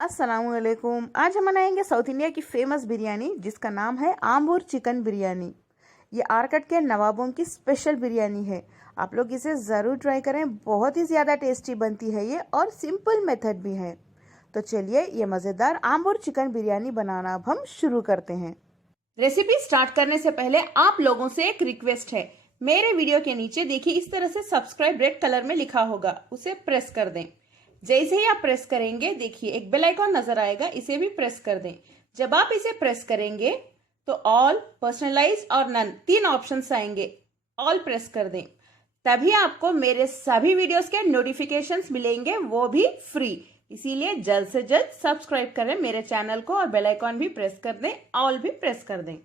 अस्सलामुअलैकुम। आज हम बनाएंगे साउथ इंडिया की फेमस बिरयानी जिसका नाम है आम्बूर चिकन बिरयानी। ये आरकट के नवाबों की स्पेशल बिरयानी है। आप लोग इसे ज़रूर ट्राई करें, बहुत ही ज़्यादा टेस्टी बनती है ये और सिंपल मेथड भी है। तो चलिए ये मज़ेदार आम्बूर चिकन बिरयानी बनाना अब हम शुरू करते हैं। रेसिपी स्टार्ट करने से पहले आप लोगों से एक रिक्वेस्ट है। मेरे वीडियो के नीचे देखिए इस तरह से सब्सक्राइब रेड कलर में लिखा होगा, उसे प्रेस कर दें। जैसे ही आप प्रेस करेंगे देखिए एक बेल आइकॉन नजर आएगा, इसे भी प्रेस कर दें। जब आप इसे प्रेस करेंगे तो ऑल, पर्सनलाइज और नन तीन ऑप्शंस आएंगे, ऑल प्रेस कर दें। तभी आपको मेरे सभी वीडियोस के नोटिफिकेशंस मिलेंगे, वो भी फ्री। इसीलिए जल्द से जल्द सब्सक्राइब करें मेरे चैनल को और बेल आइकॉन भी प्रेस कर दें, ऑल भी प्रेस कर दें।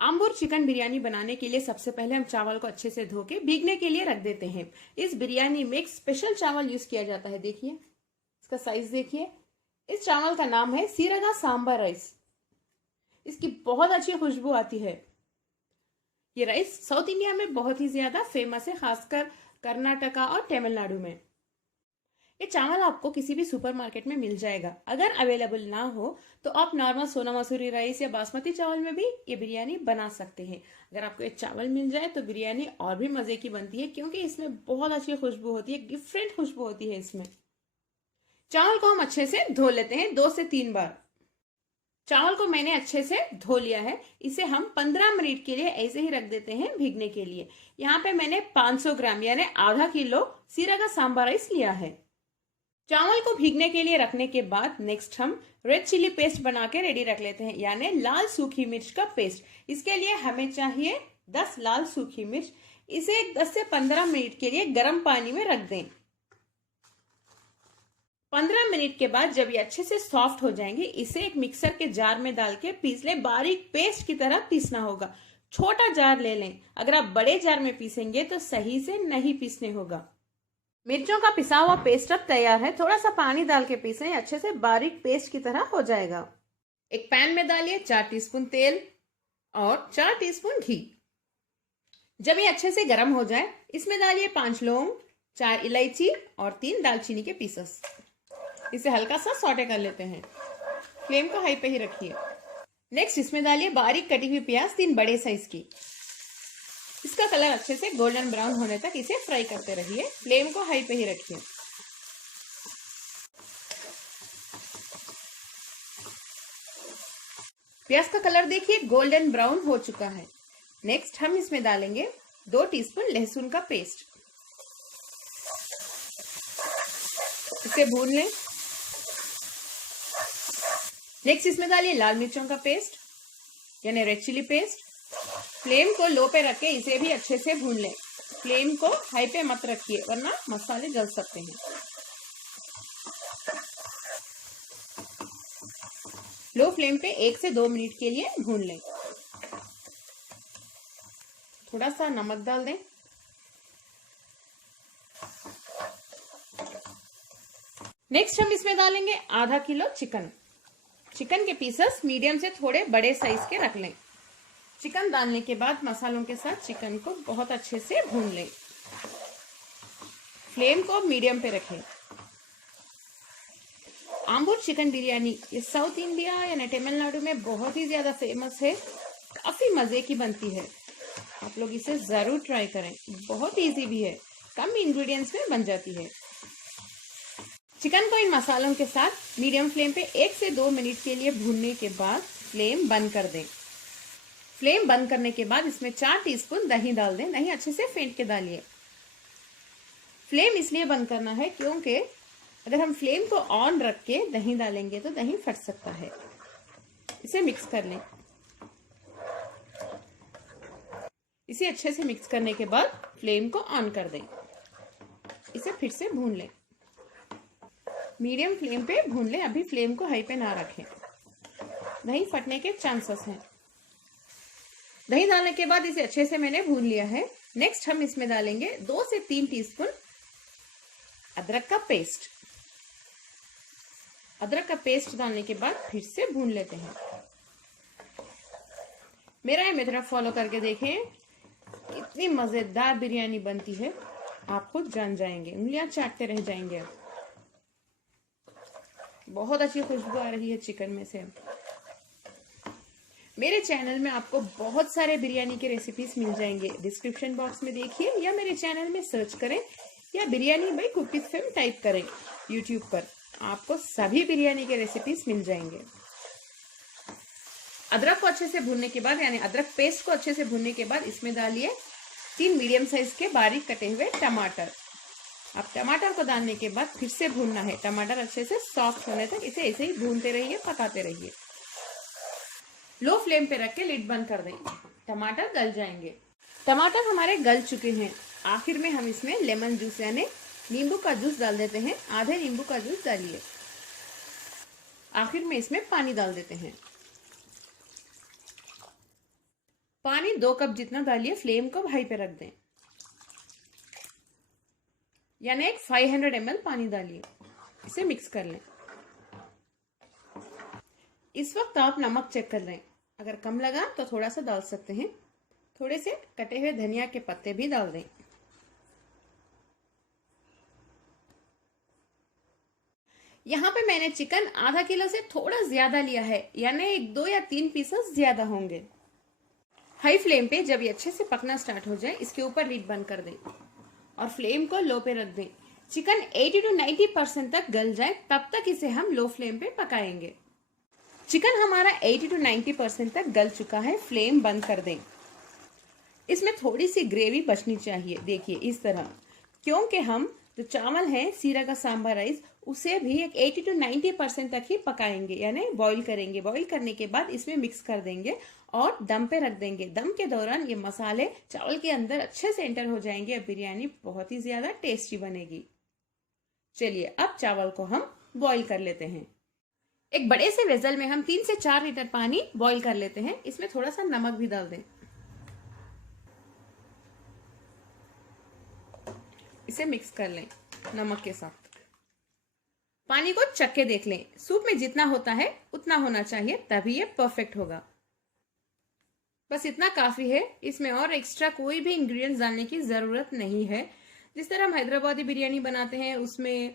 आम्बूर चिकन बिरयानी बनाने के लिए सबसे पहले हम चावल को अच्छे से धो के भीगने के लिए रख देते हैं। इस बिरयानी में एक स्पेशल चावल यूज किया जाता है, देखिए इसका साइज देखिए। इस चावल का नाम है सीरगा सांबर राइस। इसकी बहुत अच्छी खुशबू आती है। ये राइस साउथ इंडिया में बहुत ही ज्यादा फेमस है, खासकर कर्नाटका और तमिलनाडु में। ये चावल आपको किसी भी सुपरमार्केट में मिल जाएगा। अगर अवेलेबल ना हो तो आप नॉर्मल सोना मसूरी राइस या बासमती चावल में भी ये बिरयानी बना सकते हैं। अगर आपको ये चावल मिल जाए तो बिरयानी और भी मजे की बनती है, क्योंकि इसमें बहुत अच्छी खुशबू होती है, डिफरेंट खुशबू होती है इसमें। चावल को हम अच्छे से धो लेते हैं 2 से 3 बार। चावल को मैंने अच्छे से धो लिया है। इसे हम 15 मिनट के लिए ऐसे ही रख देते हैं भीगने के लिए। यहाँ पे मैंने 500 ग्राम यानी आधा किलो सीरगा सांबर राइस लिया है। चावल को भीगने के लिए रखने के बाद नेक्स्ट हम रेड चिली पेस्ट बना के रेडी रख लेते हैं, यानी लाल सूखी मिर्च का पेस्ट। इसके लिए हमें चाहिए 10 लाल सूखी मिर्च। इसे 10 से 15 मिनट के लिए गर्म पानी में रख दें। 15 मिनट के बाद जब ये अच्छे से सॉफ्ट हो जाएंगे, इसे एक मिक्सर के जार में डाल के पीस लें। बारीक पेस्ट की तरह पीसना होगा। छोटा जार ले लें, अगर आप बड़े जार में पीसेंगे तो सही से नहीं पीसने होगा। मिर्चों का पिसा हुआ पेस्ट अब तैयार है। थोड़ा सा पानी डाल के पीसें, अच्छे से बारीक पेस्ट की तरह हो जाएगा। एक पैन में डालिए 4 टीस्पून तेल और 4 टीस्पून घी। जब ये अच्छे से गर्म हो जाए, इसमें डालिए 5 लौंग, 4 इलायची और 3 दालचीनी के पीसेस। इसे हल्का सा सौटे कर लेते हैं। फ्लेम को हाई पे ही रखिए। नेक्स्ट इसमें डालिए बारीक कटी हुई प्याज, 3 बड़े साइज की। इसका कलर अच्छे से गोल्डन ब्राउन होने तक इसे फ्राई करते रहिए। फ्लेम को हाई पे ही रखिए। प्याज का कलर देखिए गोल्डन ब्राउन हो चुका है। नेक्स्ट हम इसमें डालेंगे 2 टीस्पून लहसुन का पेस्ट। इसे भून लें। नेक्स्ट इसमें डालिए लाल मिर्चों का पेस्ट यानी रेड चिली पेस्ट। फ्लेम को लो पे रख के इसे भी अच्छे से भून लें। फ्लेम को हाई पे मत रखिए वरना मसाले जल सकते हैं। लो फ्लेम पे 1 से 2 मिनट के लिए भून लें। थोड़ा सा नमक डाल दें। नेक्स्ट हम इसमें डालेंगे आधा किलो चिकन। चिकन के पीसेस मीडियम से थोड़े बड़े साइज के रख लें। चिकन डालने के बाद मसालों के साथ चिकन को बहुत अच्छे से भून लें। फ्लेम को मीडियम पे रखें। आम्बूर चिकन बिरयानी ये साउथ इंडिया यानी तमिलनाडु में बहुत ही ज्यादा फेमस है। काफी मजे की बनती है। आप लोग इसे जरूर ट्राई करें, बहुत इजी भी है, कम इंग्रेडिएंट्स में बन जाती है। चिकन को इन मसालों के साथ मीडियम फ्लेम पे 1 से 2 मिनट के लिए भूनने के बाद फ्लेम बंद कर दें। फ्लेम बंद करने के बाद इसमें 4 टीस्पून दही डाल दें। दही अच्छे से फेंट के डालिए। फ्लेम इसलिए बंद करना है क्योंकि अगर हम फ्लेम को ऑन रख के दही डालेंगे तो दही फट सकता है। इसे मिक्स कर लें। इसे अच्छे से मिक्स करने के बाद फ्लेम को ऑन कर दें। इसे फिर से भून लें। मीडियम फ्लेम पे भून लें, अभी फ्लेम को हाई पे ना रखें, दही फटने के चांसेस हैं। दही डालने के बाद इसे अच्छे से मैंने भून लिया है। नेक्स्ट हम इसमें डालेंगे 2 से 3 टीस्पून अदरक का पेस्ट। अदरक का पेस्ट डालने के बाद फिर से भून लेते हैं। मेरा ये मेथड फॉलो करके देखें, इतनी मजेदार बिरयानी बनती है, आप खुद जान जाएंगे, उंगलियां चाटते रह जाएंगे। बहुत अच्छी खुशबू आ रही है चिकन में से। मेरे चैनल में आपको बहुत सारे बिरयानी के रेसिपीज मिल जाएंगे। डिस्क्रिप्शन बॉक्स में देखिए या मेरे चैनल में सर्च करें या biryani by cook with fame type करें यूट्यूब पर, आपको सभी बिरयानी के रेसिपीज मिल जाएंगे। अदरक को अच्छे से भूनने के बाद, यानी अदरक पेस्ट को अच्छे से भूनने के बाद इसमें डालिए 3 मीडियम साइज के बारीक कटे हुए टमाटर। अब टमाटर को डालने के बाद फिर से भूनना है, टमाटर अच्छे से सॉफ्ट होने तक इसे ऐसे ही भूनते रहिए, पकाते रहिए। लो फ्लेम पे रख के लिड बंद कर दें, टमाटर गल जाएंगे। टमाटर हमारे गल चुके हैं। आखिर में हम इसमें लेमन जूस यानी नींबू का जूस डाल देते हैं। आधे नींबू का जूस डालिए। आखिर में इसमें पानी डाल देते हैं। पानी 2 कप जितना डालिए। फ्लेम को हाई पे रख दें, यानी एक 500 ml पानी डालिए। इसे मिक्स कर लें। इस वक्त आप नमक चेक कर लें, अगर कम लगा तो थोड़ा सा डाल सकते हैं। थोड़े से कटे हुए धनिया के पत्ते भी डाल दें। यहाँ पे मैंने चिकन आधा किलो से थोड़ा ज्यादा लिया है, यानी 1, 2 या 3 पीसेस ज्यादा होंगे। हाई फ्लेम पे जब ये अच्छे से पकना स्टार्ट हो जाए, इसके ऊपर लिड बंद कर दें और फ्लेम को लो पे रख दें। चिकन 80 to 90% तक गल जाए, तब तक इसे हम लो फ्लेम पे पकाएंगे। चिकन हमारा 80 to 90% तक गल चुका है। फ्लेम बंद कर दें। इसमें थोड़ी सी ग्रेवी बचनी चाहिए, देखिए इस तरह, क्योंकि हम जो चावल है सीरा का सांभर राइस, उसे भी एक 80 to 90% तक ही पकाएंगे, यानी बॉईल करेंगे। बॉईल करने के बाद इसमें मिक्स कर देंगे और दम पे रख देंगे। दम के दौरान ये मसाले चावल के अंदर अच्छे से एंटर हो जाएंगे। बिरयानी बहुत ही ज्यादा टेस्टी बनेगी। चलिए अब चावल को हम बॉईल कर लेते हैं। एक बड़े से वेसल में हम 3 से 4 लीटर पानी बॉईल कर लेते हैं। इसमें थोड़ा सा नमक भी डाल दें। इसे मिक्स कर लें नमक के साथ। पानी को चख के देख लें, सूप में जितना होता है उतना होना चाहिए, तभी ये परफेक्ट होगा। बस इतना काफी है। इसमें और एक्स्ट्रा कोई भी इंग्रेडिएंट्स डालने की जरूरत नहीं है। जिस तरह हम हैदराबादी बिरयानी बनाते हैं उसमें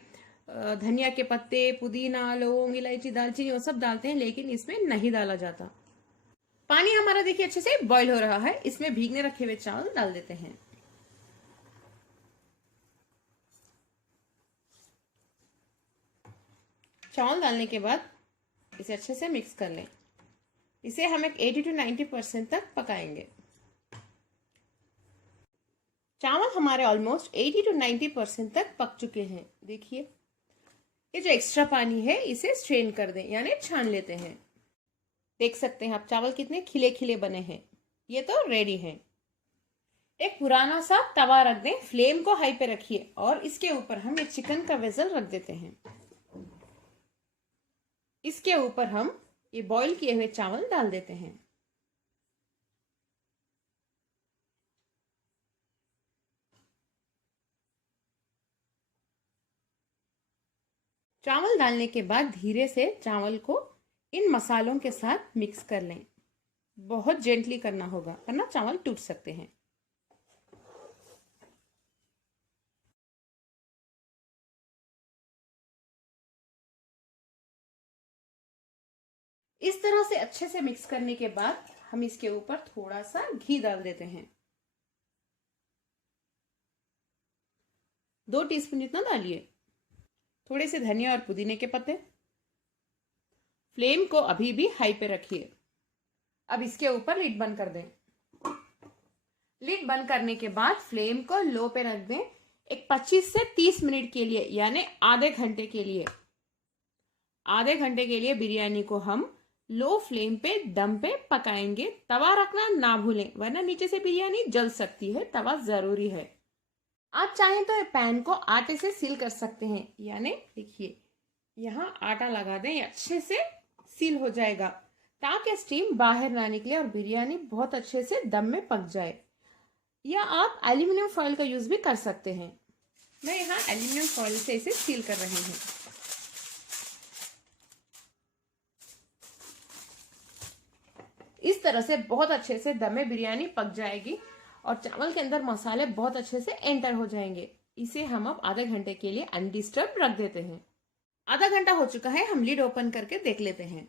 धनिया के पत्ते, पुदीना, लौंग, इलायची, दालचीनी वो सब डालते हैं, लेकिन इसमें नहीं डाला जाता। पानी हमारा देखिए अच्छे से बॉईल हो रहा है। इसमें भीगने रखे हुए चावल डाल देते हैं। चावल डालने के बाद इसे अच्छे से मिक्स कर लें। इसे हम एक 80 to 90% तक पकाएंगे। चावल हमारे ऑलमोस्ट 80 to 90% तक पक चुके हैं। देखिए ये जो एक्स्ट्रा पानी है इसे स्ट्रेन कर दें, यानी छान लेते हैं। देख सकते हैं आप चावल कितने खिले खिले बने हैं। ये तो रेडी है। एक पुराना सा तवा रख दें। फ्लेम को हाई पे रखिए और इसके ऊपर हम एक चिकन का वेसल रख देते हैं। इसके ऊपर हम ये बॉईल किए हुए चावल डाल देते हैं। चावल डालने के बाद धीरे से चावल को इन मसालों के साथ मिक्स कर लें। बहुत जेंटली करना होगा, वरना चावल टूट सकते हैं। इस तरह से अच्छे से मिक्स करने के बाद हम इसके ऊपर थोड़ा सा घी डाल देते हैं। 2 टीस्पून जितना डालिए। थोड़े से धनिया और पुदीने के पत्ते। फ्लेम को अभी भी हाई पे रखिए। अब इसके ऊपर लिड बंद कर दें। लिड बंद करने के बाद फ्लेम को लो पे रख दें। एक 25 से 30 मिनट के लिए, यानी आधे घंटे के लिए। आधे घंटे के लिए बिरयानी को हम लो फ्लेम पे दम पे पकाएंगे। तवा रखना ना भूलें, वरना नीचे से बिरयानी जल सकती है। तवा जरूरी है। आप चाहें तो पैन को आटे से सील कर सकते हैं, यानी देखिए यहाँ आटा लगा दें, ये अच्छे से सील हो जाएगा ताकि स्टीम बाहर ना निकले और बिरयानी बहुत अच्छे से दम में पक जाए। या आप एल्यूमिनियम फॉइल का यूज भी कर सकते हैं। मैं यहाँ एल्यूमिनियम फॉइल से इसे सील कर रही हूँ। इस तरह से बहुत अच्छे से दम में बिरयानी पक जाएगी और चावल के अंदर मसाले बहुत अच्छे से एंटर हो जाएंगे। इसे हम अब आधे घंटे के लिए अनडिस्टर्ब रख देते हैं। आधा घंटा हो चुका है, हम लीड ओपन करके देख लेते हैं।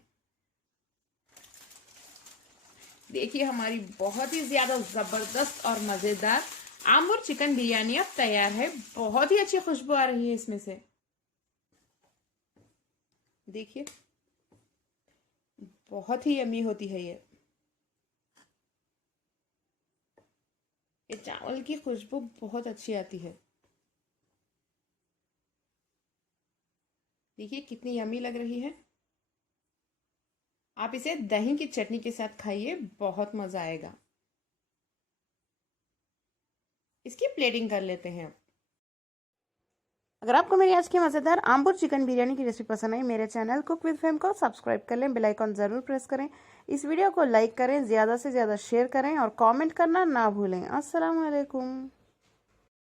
देखिए हमारी बहुत ही ज्यादा जबरदस्त और मजेदार आमूर चिकन बिरयानी अब तैयार है। बहुत ही अच्छी खुशबू आ रही है इसमें से। देखिए बहुत ही यमी होती है ये चावल की खुशबू बहुत अच्छी आती है। देखिए कितनी यमी लग रही है। आप इसे दही की चटनी के साथ खाइए, बहुत मजा आएगा। इसकी प्लेटिंग कर लेते हैं। अगर आपको मेरी आज की मज़ेदार आमबुर चिकन बिरयानी की रेसिपी पसंद आई, मेरे चैनल कुक विद फेम को सब्सक्राइब कर लें, बेल आइकॉन ज़रूर प्रेस करें, इस वीडियो को लाइक करें, ज़्यादा से ज़्यादा शेयर करें और कमेंट करना ना भूलें। अस्सलाम वालेकुम।